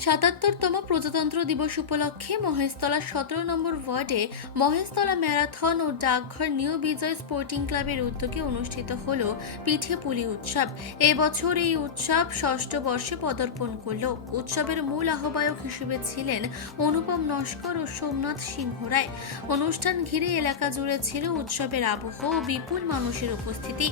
৭৭তম প্রজাতন্ত্র দিবস উপলক্ষে মহেশতলা ১৭ নম্বর ওয়ার্ডে মহেশতলা ম্যারাথন ও ডাকঘর নিউ বিজয় স্পোর্টিং ক্লাবের উদ্যোগে অনুষ্ঠিত হল পিঠে পুলি উৎসব। এবছর এই উৎসব ষষ্ঠ বর্ষে পদার্পণ করল। উৎসবের মূল আহ্বায়ক হিসেবে ছিলেন অনুপম নস্কর ও সোমনাথ সিংহ রায়। অনুষ্ঠান ঘিরে এলাকা জুড়ে ছিল উৎসবের আবহ ও বিপুল মানুষের উপস্থিতি।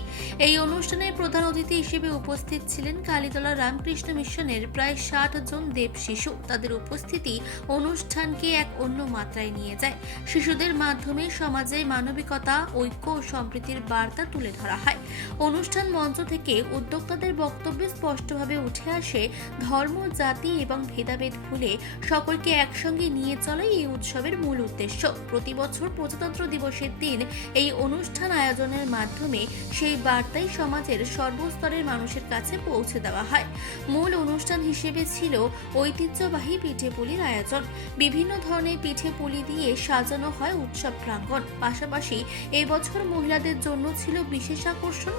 এই অনুষ্ঠানের প্রধান অতিথি হিসেবে উপস্থিত ছিলেন কালীতলা রামকৃষ্ণ মিশনের প্রায় ৬০ জন দেব শিশু। তাদের উপস্থিতি অনুষ্ঠানকে এক অন্য মাত্রায় নিয়ে যায়। শিশুদের মাধ্যমে সমাজে মানবিকতা, ঐক্য ও সম্প্রীতির বার্তা তুলে ধরা হয়। অনুষ্ঠান মঞ্চ থেকে উদ্যোক্তাদের বক্তব্যে স্পষ্টভাবে উঠে আসে ধর্ম, জাতি এবং ভেদাভেদ ভুলে সকলকে একসঙ্গে নিয়ে চলাই এই উৎসবের মূল উদ্দেশ্য। প্রতি বছর প্রজাতন্ত্র দিবসের দিন এই অনুষ্ঠান আয়োজনের মাধ্যমে সেই বার্তাই সমাজের সর্বস্তরের মানুষের কাছে পৌঁছে দেওয়া হয়। মূল অনুষ্ঠান হিসেবে ছিল ঐতিহ্যবাহী পিঠে পুলির আয়োজন। বিভিন্ন ধরনের পিঠে পুলি দিয়ে সাজানো হয় উৎসব প্রাঙ্গণ। পাশাপাশি এবছর মহিলাদের জন্য ছিল বিশেষ আকর্ষণ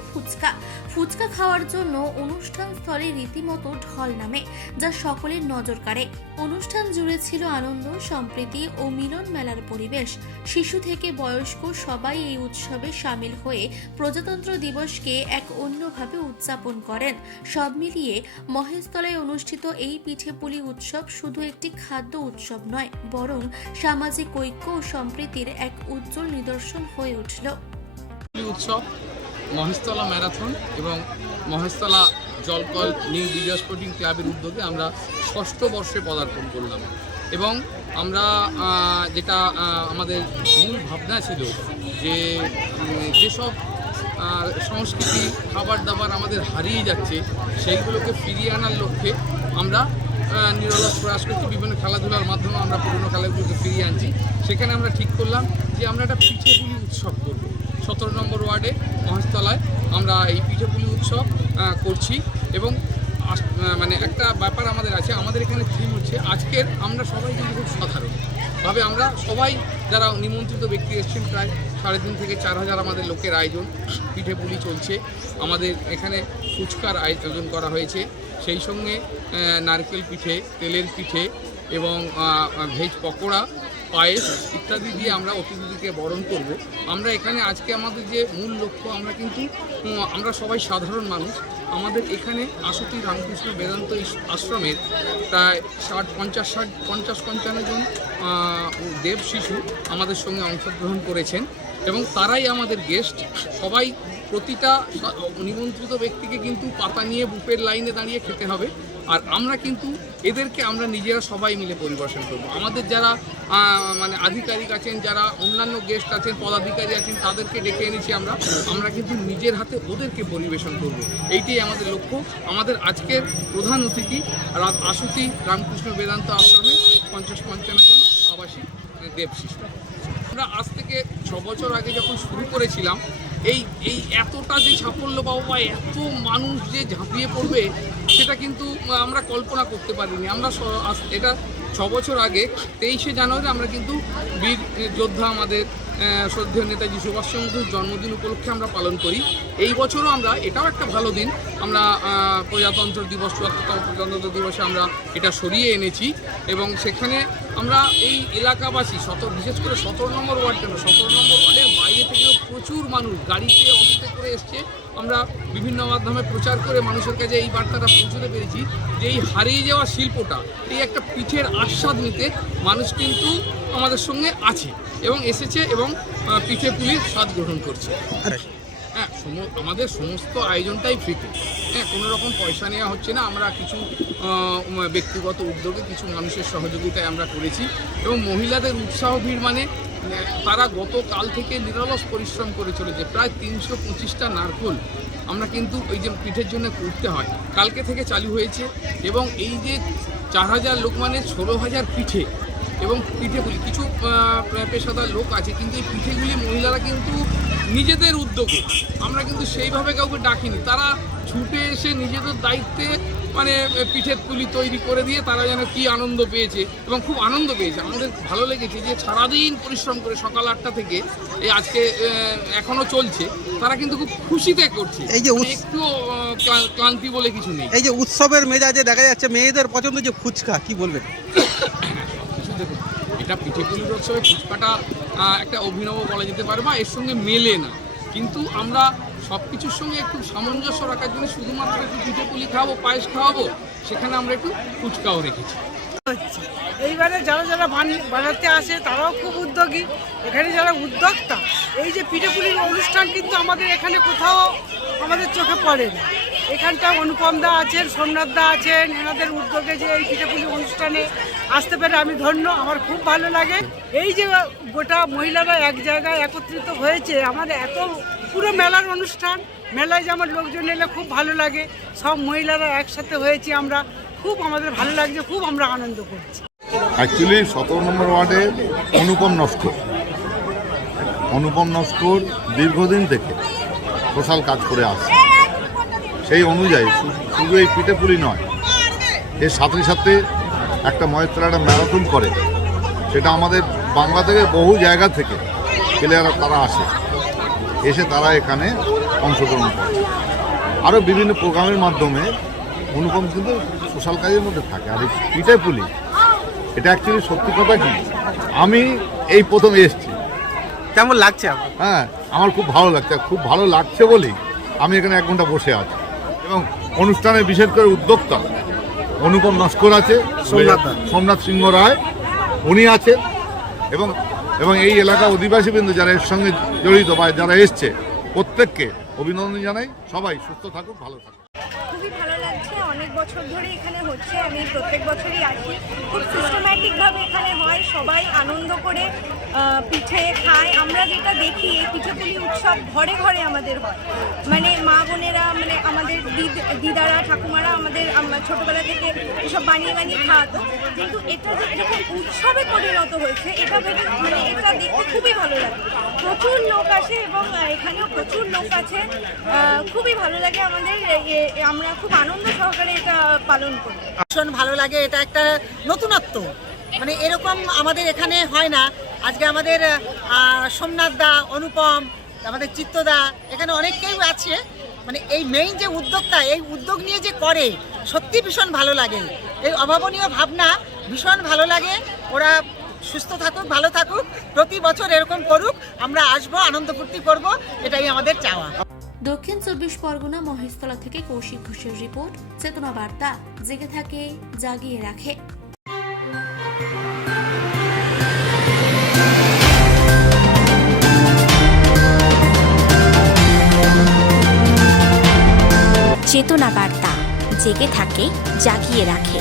ফুচকা খাওয়ার জন্য অনুষ্ঠান স্থলে রীতিমতো ঢল নামে, যা সকলের নজর কাড়ে। অনুষ্ঠান জুড়ে ছিল আনন্দ, সম্প্রীতি ও মিলন মেলার পরিবেশ। শিশু থেকে বয়স্ক সবাই এই উৎসবে সামিল হয়ে প্রজাতন্ত্র দিবসকে এক অন্যভাবে উদযাপন করেন। সব মিলিয়ে মহেশতলায় অনুষ্ঠিত এই পিঠে পুলি উৎসব শুধু একটি খাদ্য উৎসব নয়, বরং সামাজিক ঐক্য ও সম্প্রীতির এক উজ্জ্বল নিদর্শন হয়ে উঠল। উৎসব মহেশতলা ম্যারাথন এবং মহেশতলা জলকল নিউ বিজয় স্পোর্টিং ক্লাবের উদ্যোগে আমরা ষষ্ঠ বর্ষে পদার্পণ করলাম এবং আমরা যেটা আমাদের মূল ভাবনা ছিল যে যেসব সংস্কৃতি, খাবার দাবার আমাদের হারিয়ে যাচ্ছে সেইগুলোকে ফিরিয়ে আনার লক্ষ্যে আমরা নিরলস প্রয়াস করছি। বিভিন্ন খেলাধুলার মাধ্যমে আমরা পুরনো খেলাগুলোকে ফিরিয়ে আনছি। সেখানে আমরা ঠিক করলাম যে আমরা একটা পিঠে পুলি উৎসব করব। ১৭ নম্বর ওয়ার্ডে মহেশতলায় আমরা এই পিঠে পুলি উৎসব করছি এবং মানে একটা ব্যাপার আমাদের আছে, আমাদের এখানে থিম হচ্ছে আজকের আমরা সবাই কিন্তু খুব সাধারণভাবে আমরা সবাই যারা নিমন্ত্রিত ব্যক্তি এসেছেন প্রায় ৩.৫ থেকে ৪,০০০ আমাদের লোকের আয়োজন। পিঠে পুলি চলছে, আমাদের এখানে ফুচকার আয়োজন করা হয়েছে, সেই সঙ্গে নারকেল পিঠে, তেলের পিঠে এবং ভেজ পকোড়া, পায়েস ইত্যাদি দিয়ে আমরা অতিথিদেরকে বরণ করব। আমরা এখানে আজকে আমাদের যে মূল লক্ষ্য, আমরা সবাই সাধারণ মানুষ। আমাদের এখানে আশুতি রামকৃষ্ণ বেদান্ত আশ্রমের প্রায় ৫০-৫৫ জন দেব শিশু আমাদের সঙ্গে অংশগ্রহণ করেছেন এবং তারাই আমাদের গেস্ট। সবাই প্রতিটা নিমন্ত্রিত ব্যক্তিকে কিন্তু পাতা নিয়ে বুফের লাইনে দাঁড়িয়ে খেতে হবে, আর আমরা কিন্তু এদেরকে আমরা নিজেরা সবাই মিলে পরিবেশন করব। আমাদের যারা মানে আধিকারিক আছেন, যারা অন্যান্য গেস্ট আছেন, পদাধিকারী আছেন, তাদেরকে ডেকে এনেছি আমরা কিন্তু নিজের হাতে ওদেরকে পরিবেশন করব। এইটাই আমাদের লক্ষ্য। আমাদের আজকের প্রধান অতিথি আশুতি রামকৃষ্ণ বেদান্ত আশ্রমে ৫০-৫৫ জন আবাসিক দেব শিশু। আমরা আজ থেকে ৬ বছর আগে যখন শুরু করেছিলাম, এই এতটা যে সাফল্য পাবো বা এত মানুষ যে ঝাঁপিয়ে পড়বে সেটা কিন্তু আমরা কল্পনা করতে পারিনি। আমরা এটা ৬ বছর আগে ২৩শে জানুয়ারি আমরা কিন্তু বীর যোদ্ধা আমাদের শ্রদ্ধেয় নেতাজি সুভাষচন্দ্র বসুর জন্মদিন উপলক্ষে আমরা পালন করি। এই বছরও আমরা, এটাও একটা ভালো দিন, আমরা প্রজাতন্ত্র দিবস, ৭৪তম প্রজাতন্ত্র দিবসে আমরা এটা সরিয়ে এনেছি এবং সেখানে আমরা এই এলাকাবাসী বিশেষ করে ১৭ নম্বর ওয়ার্ড, কেন ১৭ নম্বর ওয়ার্ডের বাইরে থেকেও প্রচুর মানুষ গাড়িতে, অটোতে করে এসছে। আমরা বিভিন্ন মাধ্যমে প্রচার করে মানুষের কাছে এই বার্তাটা পৌঁছতে পেরেছি যে এই হারিয়ে যাওয়া শিল্পটা, এই একটা পিঠের আস্বাদ নিতে মানুষ কিন্তু আমাদের সঙ্গে আছে এবং এসেছে এবং পিঠে পুলির স্বাদ গ্রহণ করছে। হ্যাঁ, আমাদের সমস্ত আয়োজনটাই ফ্রিতে, কোনো রকম পয়সা নেওয়া হচ্ছে না। আমরা কিছু ব্যক্তিগত উদ্যোগে, কিছু মানুষের সহযোগিতায় আমরা করেছি এবং মহিলাদের উৎসাহ ভিড়, মানে তারা গতকাল থেকে নিরলস পরিশ্রম করে চলেছে। প্রায় ৩২৫টা নারকোল আমরা কিন্তু ওই যে পিঠের জন্য করতে হয়, কালকে থেকে চালু হয়েছে এবং এই যে ৪,০০০ লোক মানে ১৬,০০০ পিঠে এবং পিঠেগুলি কিছু পেশাদার লোক আছে, কিন্তু এই পিঠেগুলি মহিলারা কিন্তু নিজেদের উদ্যোগে, আমরা কিন্তু সেইভাবে কাউকে ডাকিনি, তারা ছুটে এসে নিজেদের দায়িত্বে মানে পিঠের পুলি তৈরি করে দিয়ে তারা যেন কি আনন্দ পেয়েছে এবং খুব আনন্দ পেয়েছে। আমাদের ভালো লেগেছে যে সারাদিন পরিশ্রম করে সকাল 8টা থেকে এই আজকে এখনো চলছে, তারা কিন্তু খুব খুশিতে করছে, এই যে একটু ক্লান্তি বলে কিছু নেই। এই যে উৎসবের মেজাজে দেখা যাচ্ছে মেয়েদের পছন্দ যে ফুচকা, কি বলবেন? কিছু দেখুন, এটা পিঠে পুলির উৎসবে ফুচকাটা একটা অভিনব বলা যেতে পারে, বা এর সঙ্গে মেলে না, কিন্তু আমরা সব কিছুর সঙ্গে একটু সামঞ্জস্য রাখার জন্য শুধুমাত্র একটু পিঠে পুলি খাওয়াবো, পায়েস খাওয়াবো, সেখানে আমরা একটু ফুচকাও রেখেছি। এইবারে যারা যারা বানাতে আসে তারাও খুব উদ্যোগী। এখানে যারা উদ্যোক্তা, এই যে পিঠেপুলির অনুষ্ঠান কিন্তু আমাদের এখানে কোথাও আমাদের চোখে পড়ে না। এখানটা অনুপম দা আছেন, সোমনাথ দা আছেন, এনাদের উদ্যোগে যে এই পিঠেপুলি অনুষ্ঠানে আসতে পেরে আমি ধন্য, আমার খুব ভালো লাগে। এই যে গোটা মহিলারা এক জায়গায় একত্রিত হয়েছে, আমাদের এত পুরো মেলার অনুষ্ঠান, মেলায় যে আমার লোকজন এলে খুব ভালো লাগে, সব মহিলারা একসাথে হয়েছি আমরা, খুব আমাদের ভালো লাগছে, খুব আমরা আনন্দ করছি। অ্যাকচুয়ালি 17 নম্বর ওয়ার্ডে অনুপম নস্কর দীর্ঘদিন থেকে সোশ্যাল কাজ করে আসছে। সেই অনুযায়ী শুধু এই পিঠেপুলি নয়, এর সাথে সাথে একটা মহেশতলা একটা ম্যারাথন করে, সেটা আমাদের বাংলা থেকে বহু জায়গা থেকে প্লেয়াররা তারা আসে, এসে তারা এখানে অংশগ্রহণ করে। আরও বিভিন্ন প্রোগ্রামের মাধ্যমে অনুপম কিন্তু সোশ্যাল কাজের মধ্যে থাকে। আর এই পিঠেপুলি এটা অ্যাকচুয়ালি সত্যি কথা কি, আমি এই প্রথম এসেছি। কেমন লাগছে আপনার? হ্যাঁ, আমার খুব ভালো লাগছে, খুব ভালো লাগছে বলেই আমি এখানে 1 ঘন্টা বসে আছি। এবং অনুষ্ঠানে বিশেষ করে উদ্যোক্তা অনুপম নস্কর আছে, সোমনাথ সিংহ রায় উনি আছেন, এবং এবং এই এলাকা অধিবাসীবৃন্দ যারা এর সঙ্গে জড়িত বা যারা এসছে প্রত্যেককে অভিনন্দন জানাই। সবাই সুস্থ থাকুক, ভালো থাকুক। খুবই ভালো লাগছে, অনেক বছর ধরে এখানে হচ্ছে, আমি প্রত্যেক বছরই আসি, খুব সিস্টেম্যাটিকভাবে এখানে হয়, সবাই আনন্দ করে পিঠে খায়। আমরা যেটা দেখি এই পিঠেপুলি উৎসব ঘরে ঘরে আমাদের হয়, মানে মা বোনেরা, মানে আমাদের দিদারা ঠাকুমারা আমাদের ছোটোবেলা থেকে এসব বানিয়ে বানিয়ে খাওয়াতো, কিন্তু এটা যে এরকম উৎসবে পরিণত হয়েছে এটা ভেবে মানে এটা দেখতে খুবই ভালো লাগে। প্রচুর লোক আসে এবং এখানেও প্রচুর লোক আছে, খুবই ভালো লাগে আমাদের, আমরা খুব আনন্দ সহকারে এটা পালন করি। ভীষণ ভালো লাগে, এটা একটা নতুনত্ব, মানে এরকম আমাদের এখানে হয় না। আজকে আমাদের সোমনাথ দা, অনুপম, আমাদের চিত্তদা, এখানে অনেকেই আছে, মানে এই মেইন যে উদ্যোক্তা, এই উদ্যোগ নিয়ে যে করে, সত্যি ভীষণ ভালো লাগে। এই অভাবনীয় ভাবনা ভীষণ ভালো লাগে। ওরা সুস্থ থাকুক, ভালো থাকুক, প্রতি বছর এরকম করুক, আমরা আসবো, আনন্দ ফুর্তি করবো, এটাই আমাদের চাওয়া। দক্ষিণ 24 পরগনা মহেশতলা থেকে কৌশিক ঘোষের রিপোর্ট, চেতনা বার্তা, জেগে থাকে, জাগিয়ে রাখে। চেতনা বার্তা, জেগে থাকে, জাগিয়ে রাখে।